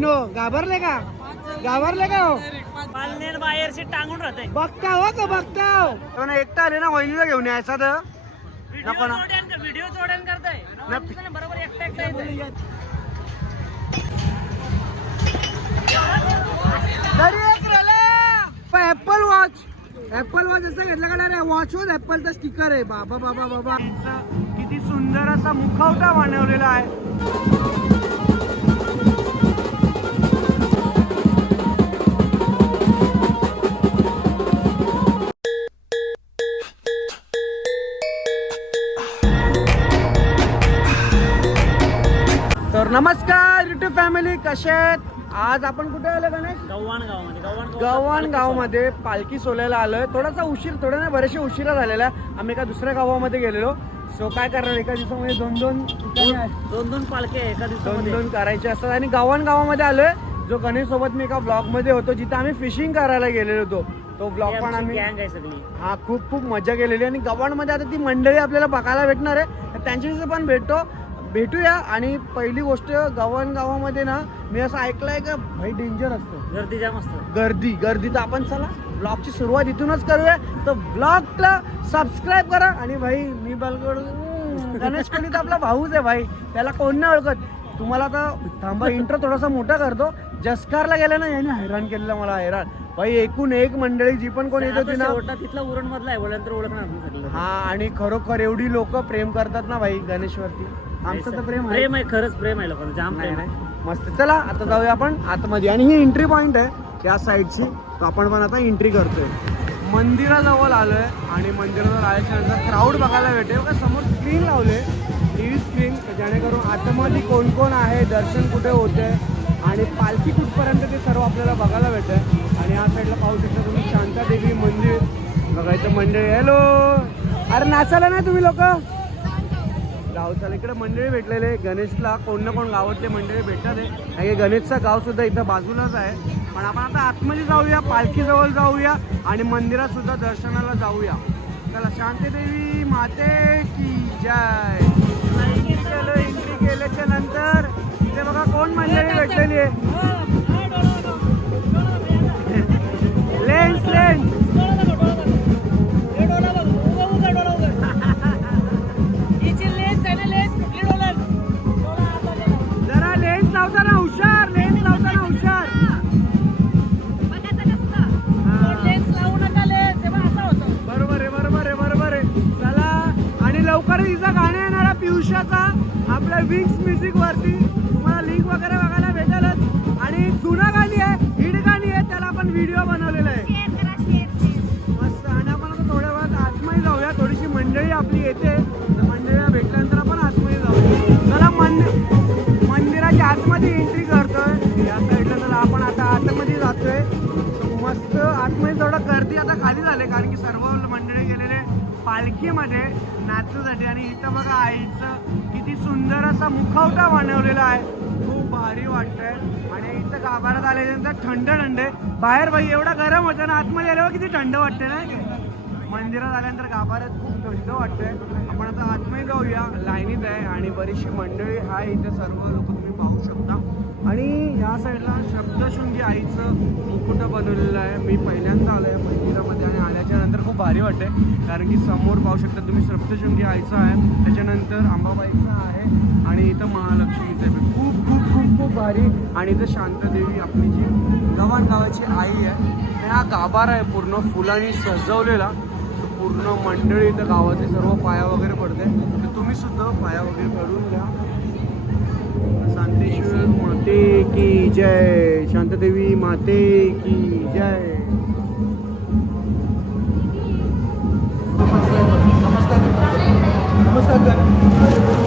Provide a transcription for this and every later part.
No घाबरले का? घाबरले का हो? पालनेर बाहेरशी टांगून राहते बघता हो का बघता हो. एकटा आले ना वहिनीला घेऊन यायचा तर. नको ना. व्हिडिओ जोड्यान करताय. नाही. बरोबर एकटा एकटा येतंय. तरी एक राहिला. ऍपल वॉच ऍपल वॉच असं घेतलं का रे? वॉच वर ऍपलचा स्टिकर आहे. बाबा बाबा बाबा. किती सुंदर असा मुखवटा बनवलेला आहे. फॅमिली कसे आहेत? आज आपण कुठे आलो गणेश गव्हाण गावामध्ये गव्हाण गव्हाण गावामध्ये पालखी सोलायला आलोय. थोडासा उशीर थोडा नाही बरेचसे उशिरा झालेला आहे. आम्ही एका दुसऱ्या गावामध्ये गेलेलो. सो काय करणार? एका दिवसामध्ये दोन दोन ठिकाणी आहे. दोन दोन पालखे आहे एका दोन दिवसामध्ये. दोन करायचे असतात. आणि गव्हाण गावामध्ये आलोय. जो गणेश सोबत मी एका ब्लॉगमध्ये होतो जिथे आम्ही फिशिंग करायला गेलेलो होतो. तो ब्लॉग पण आम्ही गँग आहे सगळी. हा खूप खूप मजा केलेली. आणि गव्हाणमध्ये आता ती मंडळी आपल्याला बघायला भेटणार आहे. तर त्यांच्याशी पण भेटतो. भेटूया आणि पहिली गोष्ट गव्हाण गावामध्ये ना मी असं ऐकलंय का भाई डेंजर असतं. गर्दी जाम असतं. गर्दी गर्दी तर आपण चला ब्लॉगची सुरुवात इथूनच करूया. तर ब्लॉगला सबस्क्राईब करा आणि भाई मी बलगड गणेश कोणी तर आपला भाऊच आहे भाई त्याला कोण नाही ओळखत. तुम्हाला आता थांबा इंट्रो थोडासा मोठा करतो. जसकारला गेला ना याने हैराण केलेलं मला हैराण. भाई एकूण एक मंडळी जी पण कोण येत होती ना शेवटा तिथला उरण मधला आहे बोलल्यानंतर ओळखणार. हा आणि खरोखर एवढी लोक प्रेम करतात ना भाई गणेशवरती. आमचं तर प्रेम आहे. प्रेम आहे खरंच प्रेम आहे जाम प्रेम आहे. मस्त. चला आता जाऊया आपण आतमध्ये. आणि ही एंट्री पॉइंट आहे त्या साईडची तो आपण पण आता एंट्री करतोय. मंदिराजवळ आलोय आणि मंदिराजवळ आल्याच्यानंतर क्राऊड बघायला भेटेल. का समोर स्क्रीन लावले. टी व्ही स्क्रीन जेणेकरून आतमध्ये कोण कोण आहे दर्शन कुठे होते आणि पालखी कुठपर्यंत ते सर्व आपल्याला बघायला भेटतंय आणि या साईडला पाहू शकता तुम्ही शांतादेवी मंदिर. बघायचं मंदिर हॅलो अरे नाचायला नाही तुम्ही लोक? गावचाला इकडे मंडळी भेटलेले. गणेशला कोण ना कोण गावातले मंडळी भेटतात आहे आणि हे गणेशचं गाव सुद्धा इथं बाजूलाच आहे. पण आपण आता आतमध्ये जाऊया पालखीजवळ जाऊया आणि मंदिरात सुद्धा दर्शनाला जाऊया. चला शांतीदेवी माते की जय. एंट्री केलं एंट्री केल्याच्यानंतर इथे बघा कोण मंडळी भेटलेली आहे. लेन्स लेन्स झाले कारण की सर्व मंडळी गेलेले पालखीमध्ये नाचण्यासाठी आणि इथं बघा आईचं किती सुंदर असा मुखवटा बनवलेला आहे. खूप भारी वाटतंय. आणि इथं गाभारात आल्यानंतर थंड थंड आहे. बाहेर बाई एवढा गरम होतं ना आतमध्ये आल्यावर किती थंड वाटते ना मंदिरात आल्यानंतर गाभाऱ्यात खूप थंड वाटतंय. आपण आता आतमध्ये जाऊया. लाईनीत आहे आणि बरीचशी मंडळी आहे इथे. सर्व लोक तुम्ही पाहू शकता. आणि या साईडला शब्दशृंगी आईचं मुकुट बनवलेलं आहे. मी पहिल्यांदा आलो आहे मंदिरामध्ये आणि आल्याच्यानंतर खूप भारी वाटते कारण की समोर पाहू शकता तुम्ही सप्तशृंगी आईचं आहे. त्याच्यानंतर अंबाबाईचं आहे आणि इथं महालक्ष्मीचं आहे. खूप खूप खूप खूप भारी आणि इथं शांतदेवी आपली जी गव्हाण गावाची आई आहे हा गाभारा आहे पूर्ण फुलांनी सजवलेला. पूर्ण मंडळी इथं गावाचे सर्व पाया वगैरे पडते तर तुम्ही सुद्धा पाया वगैरे पडून घ्या. शांतेश्वर माते की जय। शांतदेवी माते की जय। नमस्कार।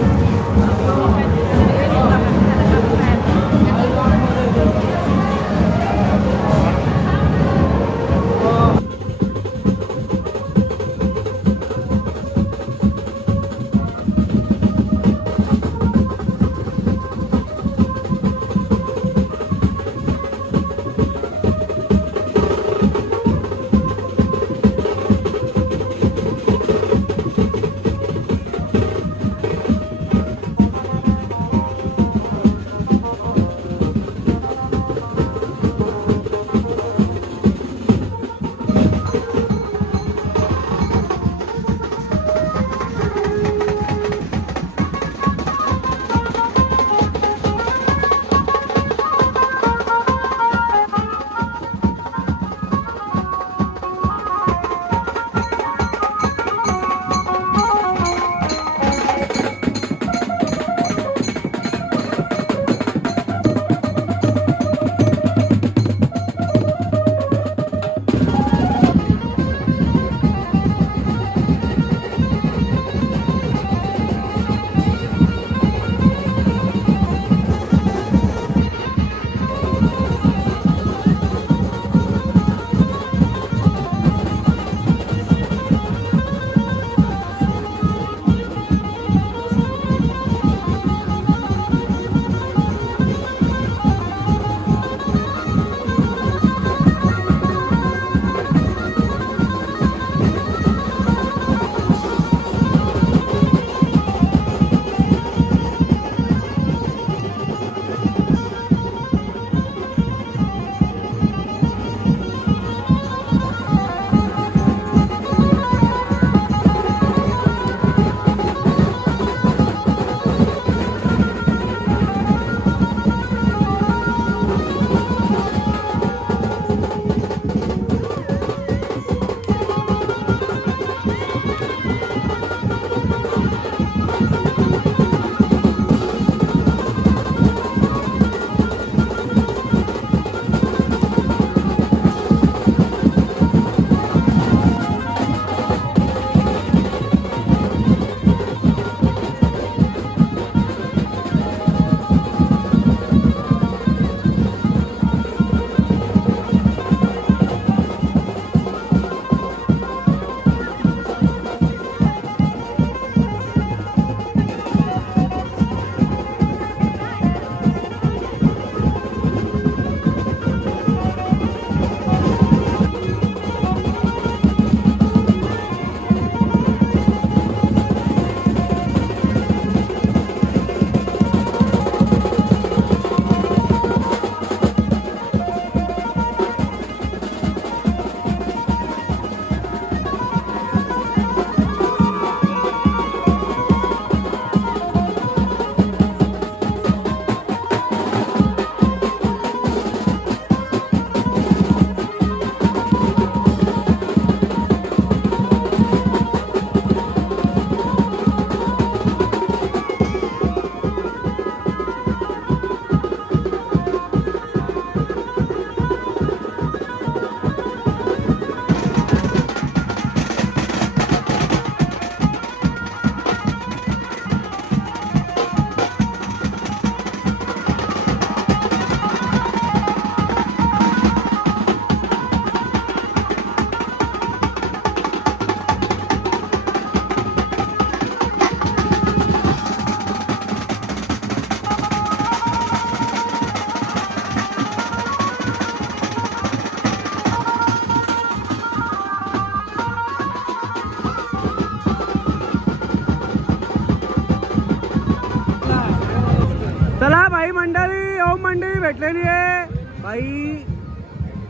बाई मंडळी ओ मंडळी भेटलेली आहे. बाई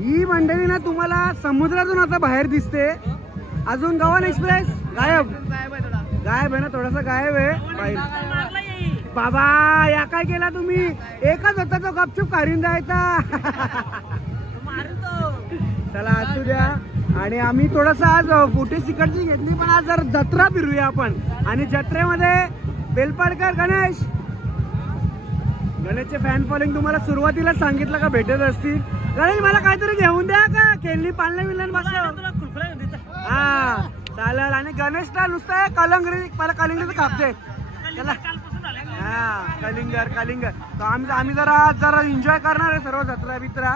ही मंडळी ना तुम्हाला समुद्रातून आता बाहेर दिसते. अजून गवन एक्सप्रेस गायब. गायब आहे ना थोडासा गायब आहे. बाई बाबा या काय केला तुम्ही? एकच होता तो गपचूप काढून जायचा. चला असू द्या. आणि आम्ही थोडस आज फुटेज तिकडची घेतली पण आज जर जत्रा फिरूया आपण. आणि जत्रेमध्ये बेलपाडकर गणेश. गणेशचे फॅन फॉलोइंग तुम्हाला सुरुवातीला सांगितलं का भेटत असतील? गणेश मला काहीतरी घेऊन द्या का? केली पालने विलन दे. हा चालेल. आणि गणेशला नुसतं कलंगरी मला कलिंगरी कापते त्याला? हा कलिंगर कलिंगर. तर आम्ही आम्ही जरा आज जरा एन्जॉय करणार आहे सर्व जत्रा बित्रा.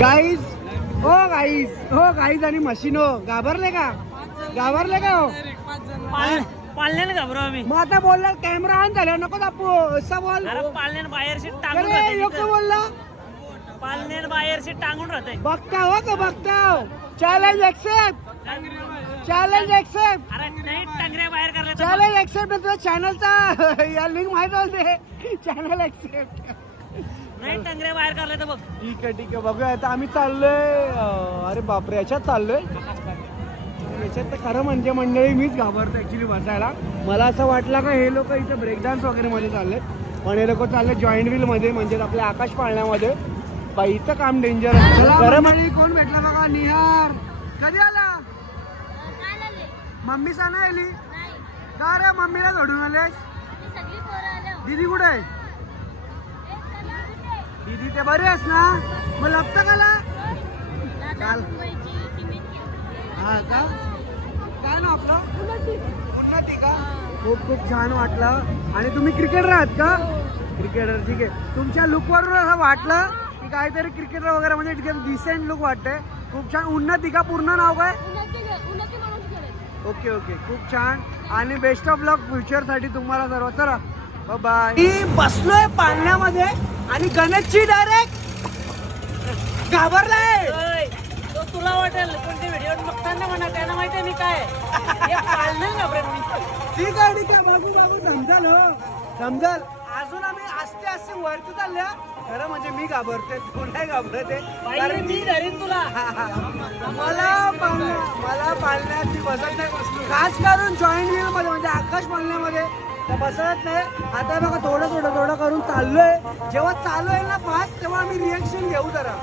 गाईज हो गाईज हो गाईज आणि मशीनो घाबरले का? घाबरले का हो? घाबरू आम्ही. मग आता बोलला कॅमेरा ऑन झाला नको दापू असा बोल. अरे पालण्याने बाहेर सीट टांगून अरे राहते. बोलला. पालण्याने बाहेर सीट टांगून राहते. बघता हो का बघता चॅलेंज एक्सेप्ट चॅलेंज एक्सेप्ट अरे नाही टांगऱ्या बाहेर करले तर चॅलेंज एक्सेप्ट तुझ्या चॅनलचा या लिंक माहीत होते चॅनल एक्सेप्ट नाही टांगऱ्या बाहेर करले तर बघ ठीक आहे ठीक आहे. बघूया आता आम्ही चाललोय. अं, अरे बापरे याच्यात चाललोय? याच्यात तर खरं म्हणजे मंडळी मीच घाबरतो ऍक्च्युली बसायला. मला असं वाटलं का हे लोक इथे ब्रेक डान्स वगैरे मध्ये चालले पण हे लोक चालले जॉईंट व्हील मध्ये म्हणजे आपल्या आकाश पाळण्यामध्ये. बाई इथं काम डेंजर आहे. खरं मंडळी कोण भेटला बघा? निहार. कधी आला? मम्मी सांगा आली नाही का रे मम्मीला सोडून आलेस. ती सगळी पोरं आले. दीदी कुठे आहे? ए, चला कुठे? दीदी ते बरे आहेस ना? मग लपतं काला हा का? काय ना आपलं? उन्नती का? खूप खूप छान वाटलं. आणि तुम्ही क्रिकेटर आहात का? क्रिकेटर ठीक आहे. तुमच्या लुकवरून असं वाटलं की काहीतरी क्रिकेटर वगैरे म्हणजे एकदम डिसेंट लुक वाटते खूप छान. उन्नती का? पूर्ण नाव काय? Okay okay. खूप छान. आणि बेस्ट ऑफ लक फ्युचरसाठी तुम्हाला सर्व. चला. बाय मी बसलोय पाळण्यामध्ये आणि गणेशची डायरेक्ट घाबरलाय. तुला वाटेल पण ते व्हिडिओ बघताना म्हणा त्यांना माहिती आहे मी काय हे पाळणं घाबरेल मी ठीक आहे ठीक आहे. बाबू बाबू समजाल हो. समजाल. अजून आम्ही आस्ते आस्ते वरती चालल्या. खरं म्हणजे मी घाबरते तू नाही घाबरते कारण मी धरीन तुला. मला पाळण्या- मला पाळण्यात मी बसत नाही खास करून जॉईंट व्हील मध्ये म्हणजे आकाश पाळण्यामध्ये बसत नाही. आता बघा थोडं थोडं थोडं करून चाललोय. जेव्हा चालू आहे ना फास्ट तेव्हा आम्ही रिएक्शन घेऊ जरा.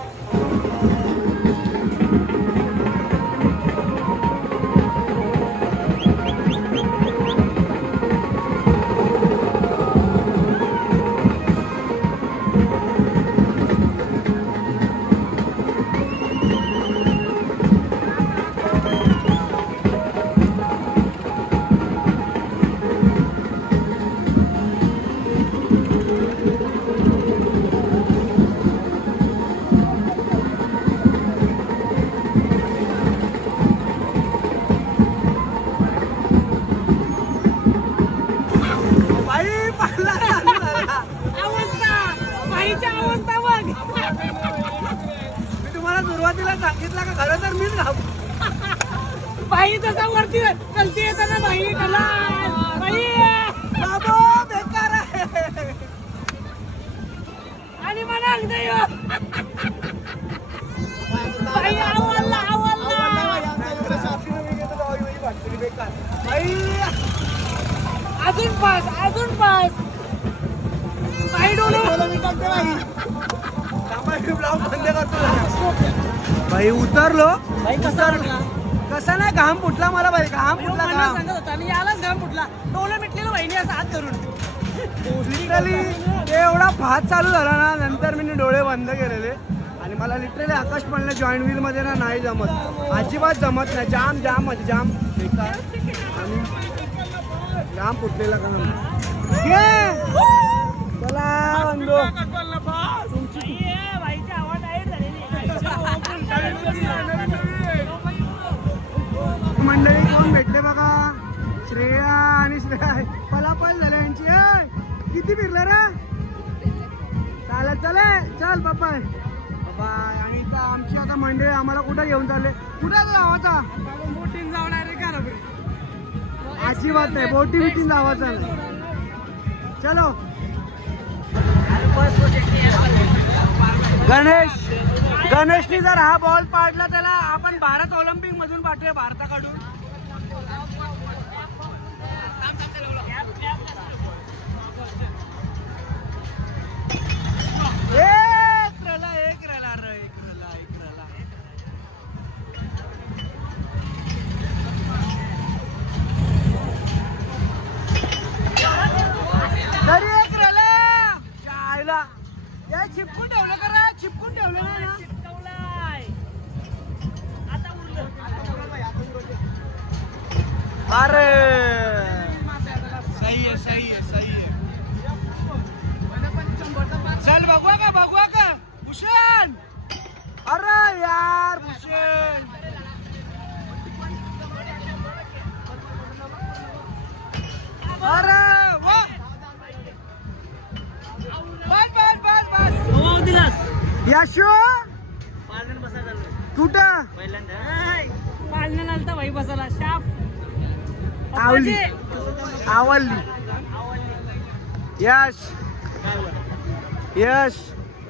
तर मीच घाबरतो बाई तसा वरती चलती येताना बाई कला. बाई. बाबो बेकार आहे. आणि मला नाही हो. बाई आवडला आवडला. बाई. अजून पास अजून पास. बाई डोलो भाई उतरलो बाई. कसा वाटला कसा नाही घाम फुटला मला बाई घाम फुटला मला घाम. सांगत होता आणि यालाच घाम फुटला. मिटलेलं बहिणी असं हात धरून. लिटरली एवढा फात चालू झाला ना नंतर मी डोळे बंद केलेले. आणि मला लिटरली आकाश म्हणलं जॉईंट व्हील मध्ये ना नाही जमत. अजिबात जमत नाही. जाम जाम म्हणजे जाम. बेकार आणि जाम फुटलेला का चला मंडळी कोण भेटले बघा? श्रेया आणि श्रेया. पलापल झाले यांची. किती फिरलं रे? चालेल चालेल. चल बाबा बाय. आणि आमची आता मंडळी आम्हाला कुठं घेऊन चालले? कुठं गावाचा बोटिंग जाऊन आहे का अजिबात नाही. बोटी बिटिंग जावाचा चलो. गणेश. गणेशनी जर हा बॉल पाडला त्याला आपण भारत ऑलिम्पिक मधून पाठवूया भारताकडून. यशो? पाळण्यात बसा चाललोय कुठं? आलता भाई बसायला. शाप. आवली. आवडली यश. यश.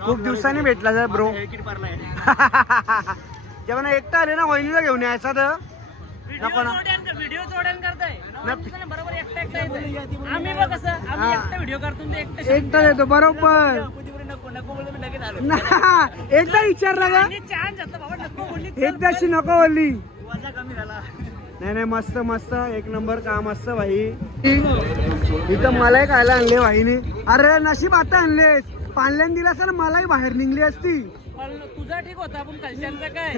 खूप दिवसांनी भेटला सर ब्रो जेव्हा एकटा आले ना वहिनीला घेऊन यायचा तर. नको ना. व्हिडिओ जोड्यान करताय. न- बरोबर एकटा एकटा येतो आम्ही बघ कसं आम्ही हा. एकटा व्हिडिओ करतो आणि ते एकटे एकटा येतो बरोबर. एकदा विचारला का बाबा नको बोलली नाही नाही मस्त मस्त एक नंबर काम असतं भाई. इथं मलाही खायला आणले भाईने. अरे नशीब आता आणलेस. पाण्याने दिला असता ना मलाही बाहेर निघली असती. तुझा ठीक होता पण कलच्यांचा काय?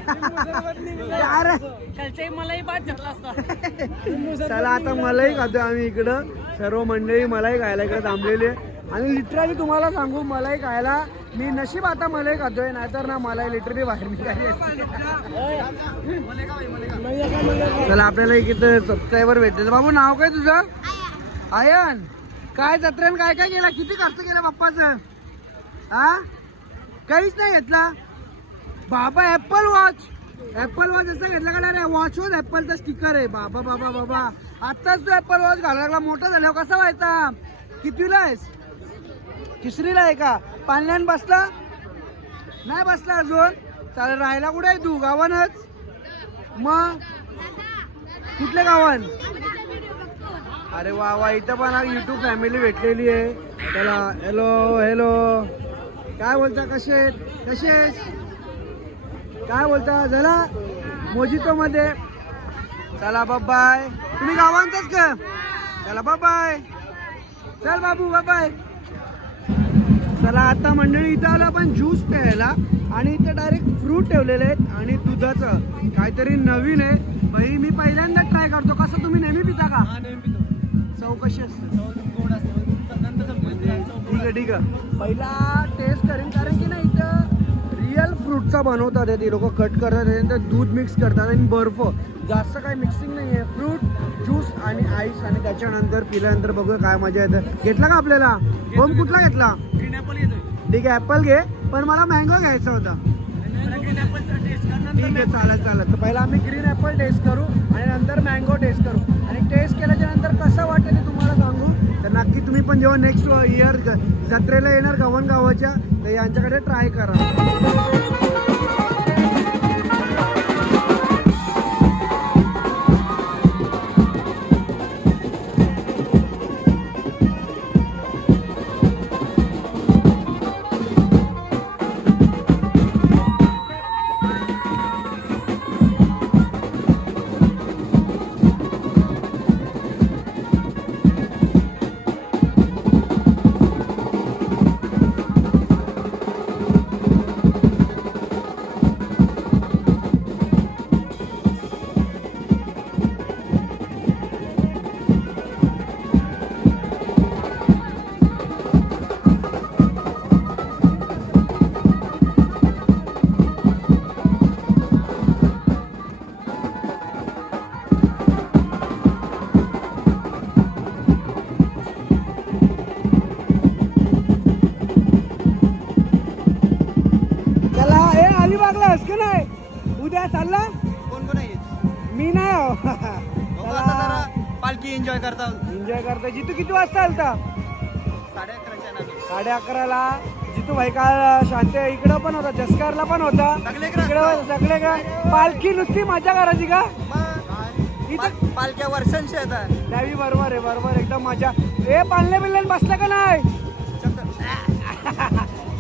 अरे. कलच्याही मलाही बाद झाला असता. चला आता मलाही खातो आम्ही इकडं. सर्व मंडळी मलाही खायला इकडे थांबलेली आहे. आणि लिटरली तुम्हाला सांगू मलाही खायला मी नशीब आता मलाही खातोय नाहीतर ना मलाई लिटरली बाहेर निघाली असती. चला आपल्याला इकडे सबस्क्रायबर भेटले बाबू नाव काय तुझं? आयन. काय जत्रेन काय काय केला? किती खर्च केला बाप्पाचं? हा काहीच नाही घेतला. बाबा ऍपल वॉच ऍपल वॉच असं घेतलं का नाही रे? वॉच वर ऍपलचा स्टिकर आहे. बाबा बाबा बाबा. आत्ताच तू ऍपल वॉच घालायला लागला. मोठा झाल्यावर कसा व्हायचा? कितीला आहेस तिसरीला आहे का? पाण्यान बसला? नाही बसला अजून. चालेल राहायला कुठे आहे तू? गावानच? मग? कुठल्या गावान? अरे वा वा इथं पण युट्यूब फॅमिली भेटलेली आहे. त्याला हॅलो हॅलो काय बोलता कसे कसेस काय बोलता झाला? मोजितो मध्ये चला बाय तुम्ही गावांतच का? चला बाय चल बाबू बाय चला आता मंडळी इथं आलं आपण ज्यूस प्यायला. आणि इथं डायरेक्ट फ्रूट ठेवलेले आहेत आणि दुधाचं. काहीतरी नवीन आहे. भाई मी पहिल्यांदा ट्राय करतो. कसं तुम्ही नेहमी पिता का? चव कशी असते? ठीक आहे ठीक आहे. पहिला टेस्ट करेन कारण की ना इथं रिअल फ्रूटचा बनवतात. ते लोक कट करतात त्याच्यानंतर दूध मिक्स करतात आणि बर्फ. जास्त काही मिक्सिंग नाही आहे फ्रूट ज्यूस आणि आईस आणि त्याच्यानंतर पिल्यानंतर बघूया काय मजा येतं. घेतला का आपल्याला? होम कुठला घेतला? ठीक आहे ऍपल घे. पण मला मँगो घ्यायचा होता. ठीक आहे चालत चालत तर पहिला आम्ही ग्रीन ऍपल टेस्ट करू आणि नंतर मँगो टेस्ट करू. आणि टेस्ट केल्याच्यानंतर कसं वाटेल ते तुम्हाला सांगू? नक्की तुम्ही पण जेव्हा नेक्स्ट इयर जत्रेला येणार गव्हाण गावाच्या तर यांच्याकडे ट्राय करा. करता? एन्जॉय करता. जितू किती वाजता आलता? साडे अकराच्या साडे अकराला. जितू भाई काल शांती इकडं पण होता जसकारला पण होता. सगळे इकडं सगळे का? पालखी नुसती मजा करायची का? इथं पालख्या वर्षांशी येतात त्यावी बरोबर आहे बरोबर एकदम मजा. ए पालने बिल्ल्यान बसलं का नाही?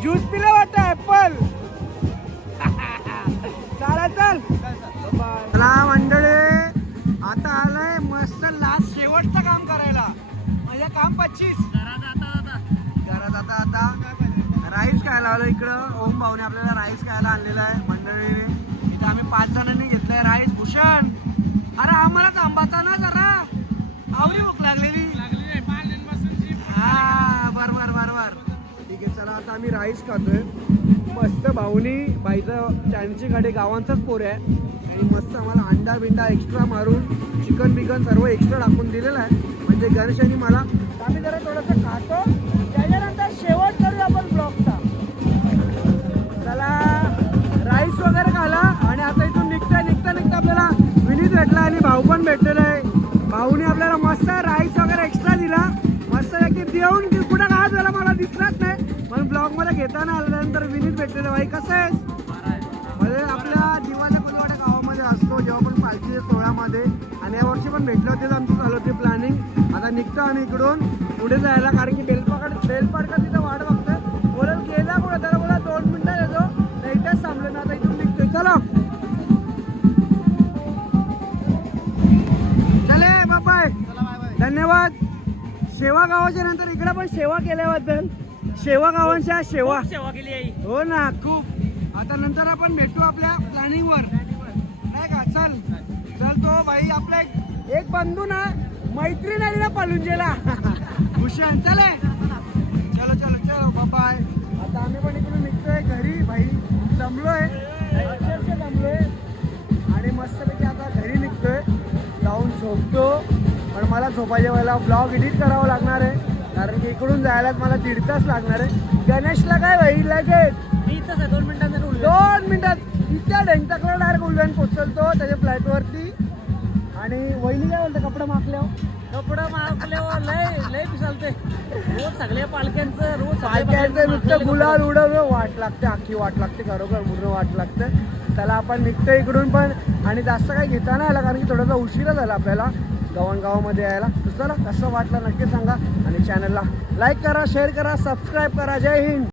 ज्यूस पिलं वाटतं ऍपल. चल. चला मंडळी. आता आलंय. शेवटचं काम करायला. म्हणजे काम पच्चीस. घरात आता आता. राईस खायला आलो इकडं. ओम भाऊने आपल्याला राईस खायला आणलेला आहे मंडळीने इथं आम्ही पाच जणांनी घेतलंय राईस. भूषण. अरे आम्हाला थांबाचा ना जरा. आवडी भूक लागलेली. हा बरोबर बरोबर ठीक आहे चला आता आम्ही राईस खातोय. मस्त भाऊनी बाईचं त्यांची गाडी गावांचाच पोर आहे. आणि मस्त आम्हाला अंडा बिंडा एक्स्ट्रा मारून चिकन बिकन सर्व एक्स्ट्रा टाकून दिलेलं आहे. म्हणजे गणेश यांनी मला आम्ही जरा थोडंसं खातो. त्याच्यानंतर शेवट करूया आपण ब्लॉगचा चला राईस वगैरे खाला आणि आता इथून निघता निघता निघता आपल्याला. विनीत भेटला आणि भाऊ पण भेटलेला आहे. भाऊने आपल्याला मस्त राईस वगैरे एक्स्ट्रा दिला. मस्त की देऊन की कुठं काय झालं मला दिसलाच नाही. पण ब्लॉगमध्ये घेताना आल्यानंतर विनीत भेटलेलं भाई कसं आहे. म्हणजे आपल्या दिवाळी कोलवाड्या गावामध्ये असतो. जेव्हा पण पालखी सोहळ्यामध्ये. आणि या वर्षी पण भेटले होते आमचं झालं होते प्लॅनिंग आता निघतो आम्ही इकडून पुढे जायला कारण की बेलपाकड बेलपाडका तिथं वाट बघतोय बोलेल गेला कुठं त्याला बोला दोन मिनिटं येतो. तर इथेच थांबले ना आता इथून निघतोय. चला. चले बाय धन्यवाद. शेवा गावाच्या नंतर इकडे पण सेवा केल्याबद्दल शेवा गावांच्या शेवा. सेवा केली हो ना खूप. आता नंतर आपण भेटू आपल्या प्लॅनिंग वर. नाही का चल तो भाई आपला एक एक बंधू ना मैत्रीण आली ना पलुंजेला. भूषण चले चलो चलो चलो बाय आता आम्ही पण इकडून निघतोय घरी भाई अक्षरशः दमलोय. आणि मस्तपैकी आता घरी निघतोय. जाऊन झोपतो. पण मला झोपायच्या वेळेला ब्लॉग एडिट करावा लागणार आहे. कारण की इकडून जायलाच मला दीड तास लागणार आहे. गणेशला काय भाई लगेच? मी इथंच आहे दोन मिनिटांचा रूल दोन मिनिटात. इतक्या ढेंगटाकला डायरेक्ट उलव्यान पोचलतो त्याच्या फ्लाईटवरती आणि वहिनी काय बोलते कपडे मागल्यावर कपडा मागल्यावर लय लय पिसालते रोज सगळ्या पालख्यांचं रोज पालख्यांचं नुसतं गुलाल उडवणं वाट लागते अख्खी वाट लागते खरोखर पूर्ण वाट लागते. चला आपण निघतो इकडून पण. आणि जास्त काही घेता नाही आला कारण की थोडासा उशिरा झाला आपल्याला गव्हाणगावामध्ये यायला. तर चला कसं वाटलं नक्की सांगा. आणि चॅनलला लाईक करा शेअर करा सबस्क्राईब करा. जय हिंद.